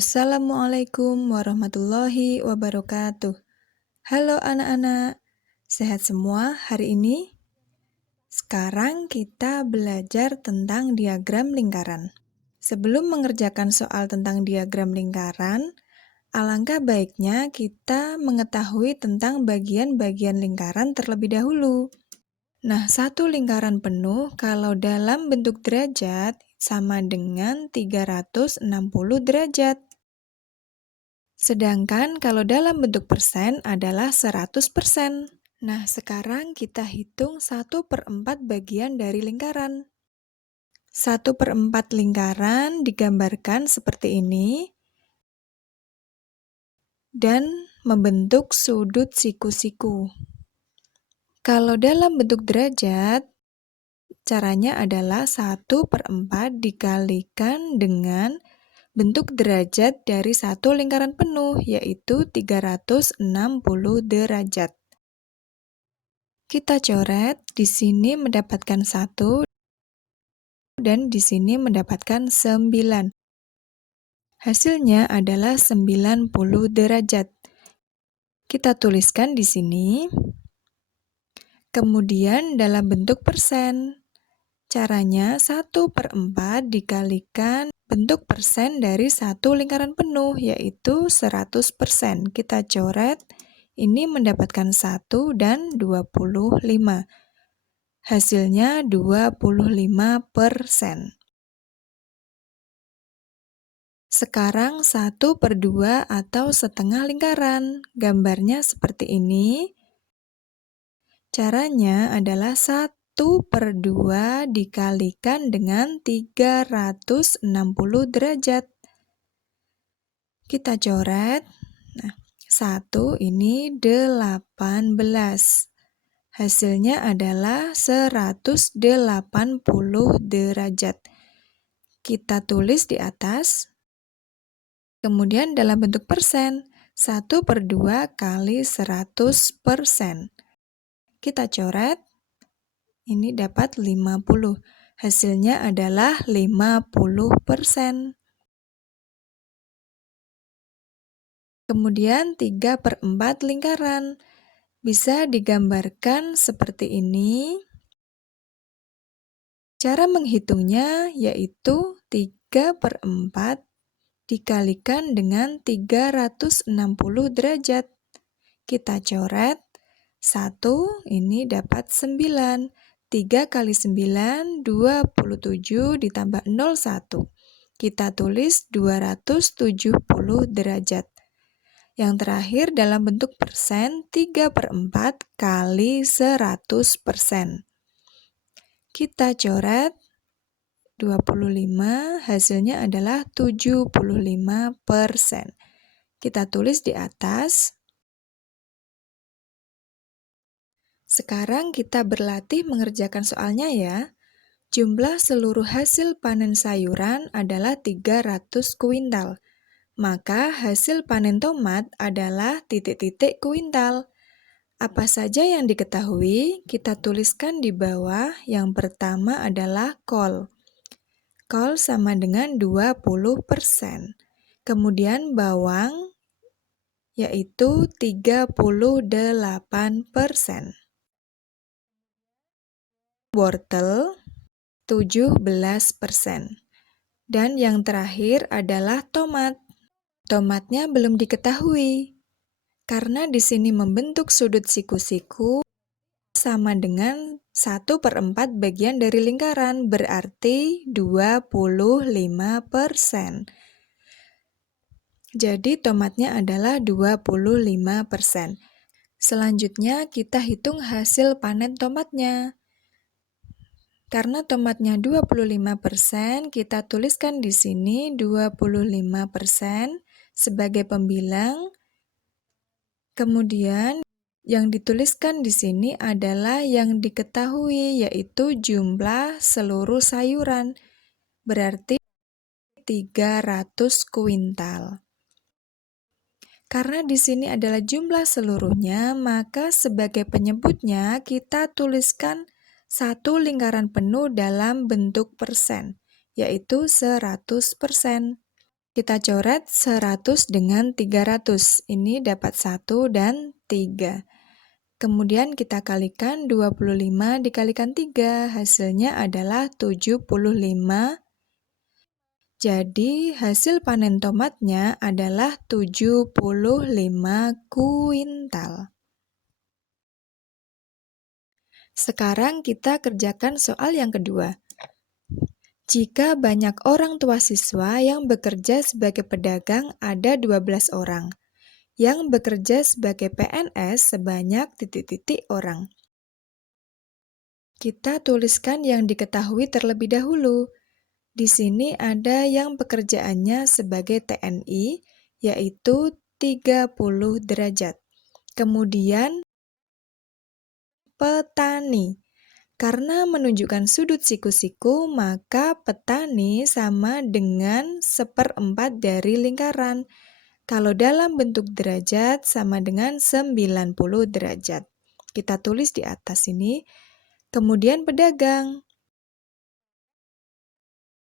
Assalamualaikum warahmatullahi wabarakatuh. Halo anak-anak, sehat semua hari ini? Sekarang kita belajar tentang diagram lingkaran. Sebelum mengerjakan soal tentang diagram lingkaran, alangkah baiknya kita mengetahui tentang bagian-bagian lingkaran terlebih dahulu. Nah, satu lingkaran penuh kalau dalam bentuk derajat sama dengan 360 derajat. Sedangkan kalau dalam bentuk persen adalah 100%. Nah, sekarang kita hitung 1/4 bagian dari lingkaran. 1/4 lingkaran digambarkan seperti ini dan membentuk sudut siku-siku. Kalau dalam bentuk derajat, caranya adalah 1/4 dikalikan dengan bentuk derajat dari satu lingkaran penuh, yaitu 360 derajat. Kita coret, di sini mendapatkan 1 dan di sini mendapatkan 9. Hasilnya adalah 90 derajat. Kita tuliskan di sini. Kemudian dalam bentuk persen. Caranya 1/4 dikalikan bentuk persen dari satu lingkaran penuh, yaitu 100%. Kita coret, ini mendapatkan 1 dan 25. Hasilnya 25%. Sekarang 1/2 atau setengah lingkaran. Gambarnya seperti ini. Caranya adalah 1/2 dikalikan dengan 360 derajat. Kita coret. Nah, 1 ini 18. Hasilnya adalah 180 derajat. Kita tulis di atas. Kemudian dalam bentuk persen, 1/2 kali 100%. Kita coret. Ini dapat 50. Hasilnya adalah 50%. Kemudian 3/4 lingkaran. Bisa digambarkan seperti ini. Cara menghitungnya yaitu 3/4 dikalikan dengan 360 derajat. Kita coret. 1 ini dapat 9. 3 kali 9, 27 ditambah 01. Kita tulis 270 derajat. Yang terakhir dalam bentuk persen, 3/4 kali 100%. Kita coret 25, hasilnya adalah 75%. Kita tulis di atas. Sekarang kita berlatih mengerjakan soalnya ya. Jumlah seluruh hasil panen sayuran adalah 300 kuintal. Maka hasil panen tomat adalah titik-titik kuintal. Apa saja yang diketahui, kita tuliskan di bawah. Yang pertama adalah kol. Kol sama dengan 20%. Kemudian bawang, yaitu 38%. Wortel, 17%. Dan yang terakhir adalah tomat. Tomatnya belum diketahui, karena di sini membentuk sudut siku-siku sama dengan 1/4 bagian dari lingkaran, berarti 25%. Jadi tomatnya adalah 25%. Selanjutnya kita hitung hasil panen tomatnya. Karena tomatnya 25%, kita tuliskan di sini 25% sebagai pembilang. Kemudian yang dituliskan di sini adalah yang diketahui, yaitu jumlah seluruh sayuran. Berarti 300 kuintal. Karena di sini adalah jumlah seluruhnya, maka sebagai penyebutnya kita tuliskan satu lingkaran penuh dalam bentuk persen, yaitu 100%. Kita coret 100 dengan 300. Ini dapat 1 dan 3. Kemudian kita kalikan 25 dikalikan 3. Hasilnya adalah 75. Jadi hasil panen tomatnya adalah 75 kuintal. Sekarang kita kerjakan soal yang kedua. Jika banyak orang tua siswa yang bekerja sebagai pedagang ada 12 orang, yang bekerja sebagai PNS sebanyak titik-titik orang. Kita tuliskan yang diketahui terlebih dahulu. Di sini ada yang pekerjaannya sebagai TNI, yaitu 30 derajat. Kemudian petani. Karena menunjukkan sudut siku-siku, maka petani sama dengan 1/4 dari lingkaran. Kalau dalam bentuk derajat, sama dengan 90 derajat. Kita tulis di atas sini. Kemudian pedagang.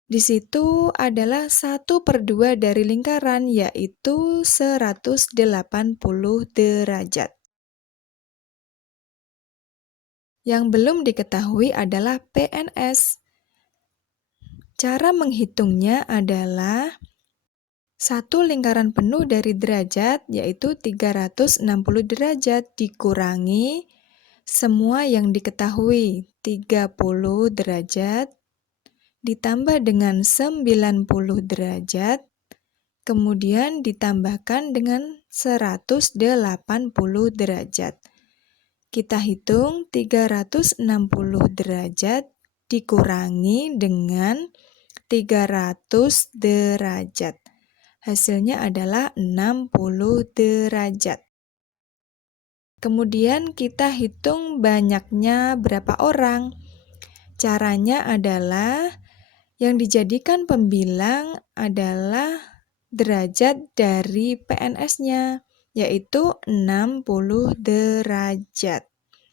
Di situ adalah 1/2 dari lingkaran, yaitu 180 derajat. Yang belum diketahui adalah PNS. Cara menghitungnya adalah satu lingkaran penuh dari derajat, yaitu 360 derajat, dikurangi semua yang diketahui, 30 derajat, ditambah dengan 90 derajat, kemudian ditambahkan dengan 180 derajat. Kita hitung 360 derajat dikurangi dengan 300 derajat. Hasilnya adalah 60 derajat. Kemudian kita hitung banyaknya berapa orang. Caranya adalah yang dijadikan pembilang adalah derajat dari PNS-nya, yaitu 60 derajat.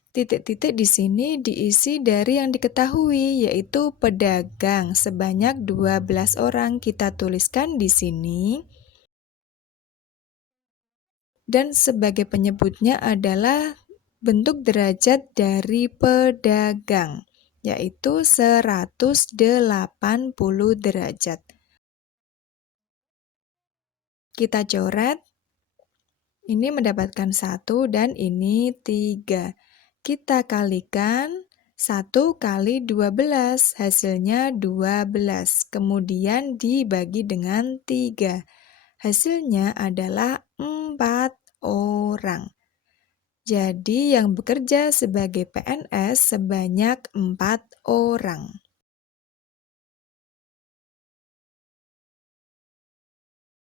Titik-titik di sini diisi dari yang diketahui, yaitu pedagang sebanyak 12 orang. Kita tuliskan di sini. Dan sebagai penyebutnya adalah bentuk derajat dari pedagang, yaitu 180 derajat. Kita coret. Ini mendapatkan 1 dan ini 3. Kita kalikan 1 kali 12, hasilnya 12. Kemudian dibagi dengan 3. Hasilnya adalah 4 orang. Jadi yang bekerja sebagai PNS sebanyak 4 orang.